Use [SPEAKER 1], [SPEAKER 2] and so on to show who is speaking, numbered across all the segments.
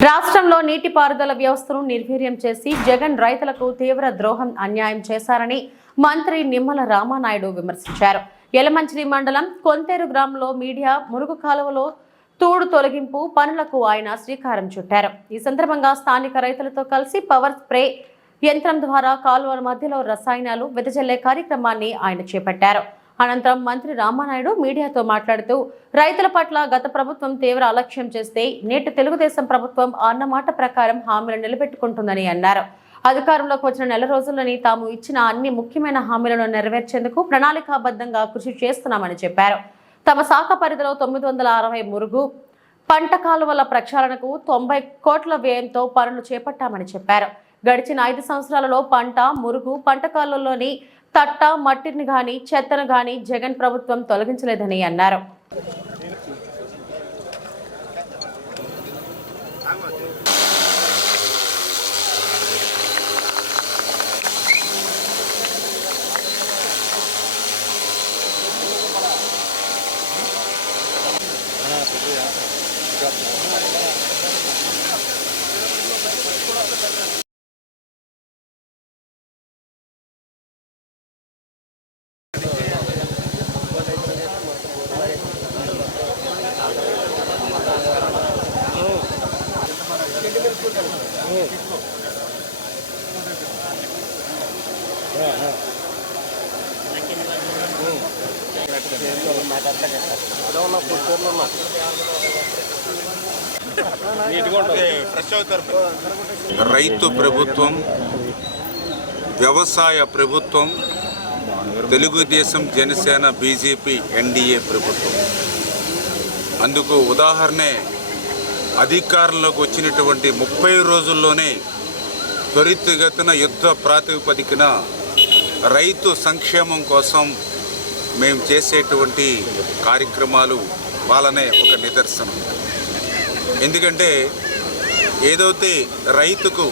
[SPEAKER 1] రాష్ట్రంలో నీటిపారుదల వ్యవస్థను నిర్వీర్యం చేసి జగన్ రైతులకు తీవ్ర ద్రోహం అన్యాయం చేశారని మంత్రి నిమ్మల రామానాయుడు విమర్శించారు. యలమంచిలి మండలం కొంతేరు గ్రామంలో మీడియా మురుగు కాలువలో తూడు తొలగింపు పనులకు ఆయన శ్రీకారం చుట్టారు. ఈ సందర్భంగా స్థానిక రైతులతో కలిసి పవర్ స్ప్రే యంత్రం ద్వారా కాలువల మధ్యలో రసాయనాలు వెదజల్లే కార్యక్రమాన్ని ఆయన చేపట్టారు. అనంతరం మంత్రి రామానాయుడు మీడియాతో మాట్లాడుతూ రైతుల పట్ల గత ప్రభుత్వం తీవ్ర అలక్ష్యం చేస్తే నేటి తెలుగుదేశం ప్రభుత్వం అన్నమాట ప్రకారం హామీలు నిలబెట్టుకుంటుందని అన్నారు. అధికారంలోకి వచ్చిన నెల రోజుల్లోని తాము ఇచ్చిన అన్ని ముఖ్యమైన హామీలను నెరవేర్చేందుకు ప్రణాళికాబద్ధంగా కృషి చేస్తున్నామని చెప్పారు. తమ శాఖ పరిధిలో తొమ్మిది వందల అరవై మురుగు పంట కాలువల ప్రక్షాళనకు తొంభై కోట్ల వ్యయంతో పనులు చేపట్టామని చెప్పారు. గడిచిన ఐదు సంవత్సరాలలో పంట మురుగు పంట కాలువలోని తట్ట మట్టిని గాని చెత్తను గాని జగన్ ప్రభుత్వం తొలగించలేదని అన్నారు.
[SPEAKER 2] రైతు ప్రభుత్వం వ్యవసాయ ప్రభుత్వం తెలుగుదేశం జనసేన బీజేపీ ఎన్డీఏ ప్రభుత్వం. అందుకు ఉదాహరణే అధికారంలోకి వచ్చినటువంటి ముప్పై రోజుల్లోనే త్వరితగతిన యుద్ధ ప్రాతిపదికన రైతు సంక్షేమం కోసం మేము చేసేటువంటి కార్యక్రమాలు వాళ్ళనే ఒక నిదర్శనం. ఎందుకంటే ఏదైతే రైతుకు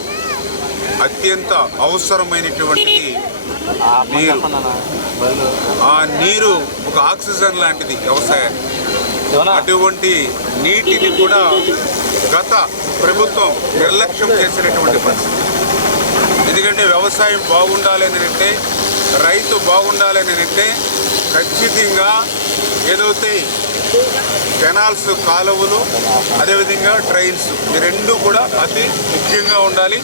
[SPEAKER 2] అత్యంత అవసరమైనటువంటిది నీరు ఆ నీరు ఒక ఆక్సిజన్ లాంటిది వ్యవసాయానికి. అటువంటి నీటిని కూడా గత ప్రభుత్వం నిర్లక్ష్యం చేసినటువంటి పరిస్థితి. ఎందుకంటే వ్యవసాయం బాగుండాలి అని అంటే రైతు బాగుండాలి అని అంటే ఖచ్చితంగా ఏదైతే కెనాల్స్ కాలువలు అదేవిధంగా ట్రైన్స్ ఈ రెండు కూడా అతి ముఖ్యంగా ఉండాలి.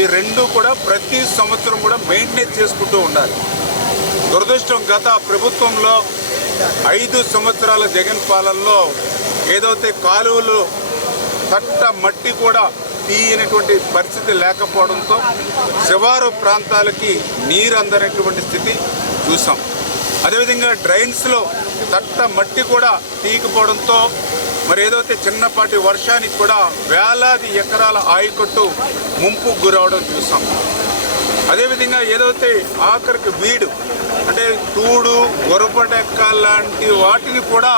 [SPEAKER 2] ఈ రెండు కూడా ప్రతి సంవత్సరం కూడా మెయింటైన్ చేసుకుంటూ ఉండాలి. దురదృష్టం గత ప్రభుత్వంలో ఐదు సంవత్సరాల జగన్ పాలనలో ఏదైతే కాలువలు తట్ట మట్టి కూడా తీయనటువంటి పరిస్థితి లేకపోవడంతో శివారు ప్రాంతాలకి నీరు అందనటువంటి స్థితి చూసాం. అదేవిధంగా డ్రైన్స్లో తట్ట మట్టి కూడా తీయకపోవడంతో మరి ఏదైతే చిన్నపాటి వర్షానికి కూడా వేలాది ఎకరాల ఆయకట్టు ముంపు గురవడం చూసాం. అదేవిధంగా ఏదైతే ఆఖరికి వీడు అంటే తూడు గొరపటెక్క లాంటి వాటిని కూడా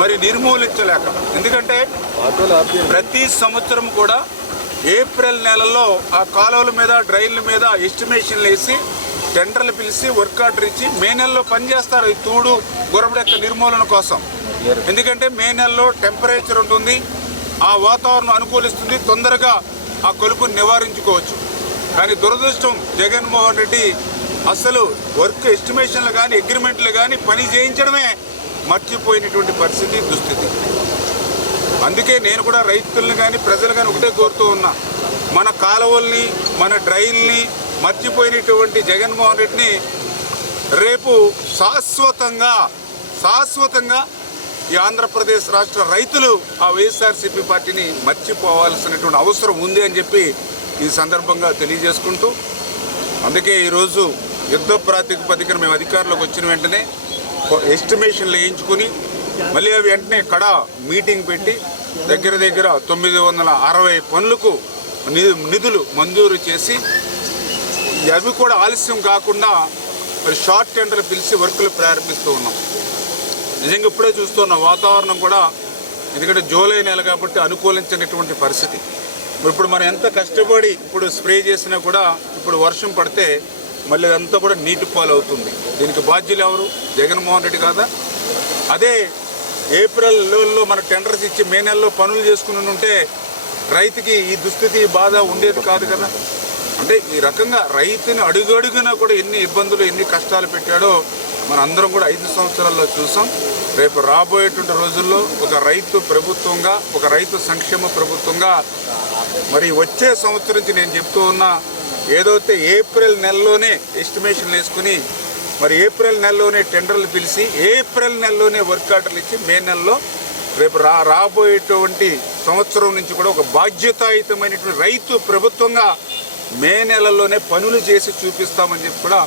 [SPEAKER 2] మరి నిర్మూలించలేక. ఎందుకంటే ప్రతి సంవత్సరం కూడా ఏప్రిల్ నెలలో ఆ కాలువల మీద డ్రైన్ల మీద ఎస్టిమేషన్లు వేసి టెండర్లు పిలిచి వర్క్ ఆర్డర్ ఇచ్చి మే నెలలో పనిచేస్తారు ఈ తూడు గొరపడెక్క నిర్మూలన కోసం. ఎందుకంటే మే నెలలో టెంపరేచర్ ఉంటుంది ఆ వాతావరణం అనుకూలిస్తుంది తొందరగా ఆ కొలుపుని నివారించుకోవచ్చు. కానీ దురదృష్టం జగన్మోహన్ రెడ్డి అసలు వర్క్ ఎస్టిమేషన్లు కానీ అగ్రిమెంట్లు కానీ పని చేయించడమే మర్చిపోయినటువంటి పరిస్థితి దుస్థితి. అందుకే నేను కూడా రైతులను కానీ ప్రజలు కానీ ఒకటే కోరుతూ ఉన్నా. మన కాలువల్ని మన డ్రైల్ని మర్చిపోయినటువంటి జగన్మోహన్ రెడ్డిని రేపు శాశ్వతంగా శాశ్వతంగా ఈ ఆంధ్రప్రదేశ్ రాష్ట్ర రైతులు ఆ వైఎస్ఆర్సీపీ పార్టీని మర్చిపోవాల్సినటువంటి అవసరం ఉంది అని చెప్పి ఈ సందర్భంగా తెలియజేసుకుంటూ అందుకే ఈరోజు యుద్ధ ప్రాతిపదికన మేము అధికారంలోకి వచ్చిన వెంటనే ఎస్టిమేషన్లు వేయించుకుని మళ్ళీ అవి వెంటనే కడ మీటింగ్ పెట్టి దగ్గర దగ్గర తొమ్మిది వందల అరవై పనులకు నిధులు మంజూరు చేసి అవి కూడా ఆలస్యం కాకుండా మరి షార్ట్ టెండర్లు పిలిచి వర్కులు ప్రారంభిస్తూ ఉన్నాం. నిజంగా ఇప్పుడే చూస్తున్నాం వాతావరణం కూడా ఎందుకంటే జూలై నెల కాబట్టి అనుకూలించినటువంటి పరిస్థితి. మరి ఇప్పుడు మనం ఎంత కష్టపడి ఇప్పుడు స్ప్రే చేసినా కూడా ఇప్పుడు వర్షం పడితే మళ్ళీ అదంతా కూడా నీటి పాలు అవుతుంది. దీనికి బాధ్యులు ఎవరు? జగన్మోహన్ రెడ్డి కాదా? అదే ఏప్రిల్లో మన టెండర్స్ ఇచ్చి మే నెలలో పనులు చేసుకుని ఉంటే రైతుకి ఈ దుస్థితి బాధ ఉండేది కాదు కదా. అంటే ఈ రకంగా రైతుని అడుగడుగునా కూడా ఎన్ని ఇబ్బందులు ఎన్ని కష్టాలు పెట్టాడో మన అందరం కూడా ఐదు సంవత్సరాల్లో చూసాం. రేపు రాబోయేటువంటి రోజుల్లో ఒక రైతు ప్రభుత్వంగా ఒక రైతు సంక్షేమ ప్రభుత్వంగా మరి వచ్చే సంవత్సరం నుంచి నేను చెప్తూ ఉన్నా ఏదైతే ఏప్రిల్ నెలలోనే ఎస్టిమేషన్లు వేసుకుని మరి ఏప్రిల్ నెలలోనే టెండర్లు పిలిచి ఏప్రిల్ నెలలోనే వర్క్ ఆర్డర్లు ఇచ్చి మే నెలలో రేపు రా రాబోయేటువంటి సంవత్సరం నుంచి కూడా ఒక బాధ్యతాయుతమైనటువంటి రైతు ప్రభుత్వంగా మే నెలలోనే పనులు చేసి చూపిస్తామని చెప్పి కూడా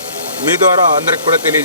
[SPEAKER 2] మీ ద్వారా అందరికి కూడా తెలియజేస్తాను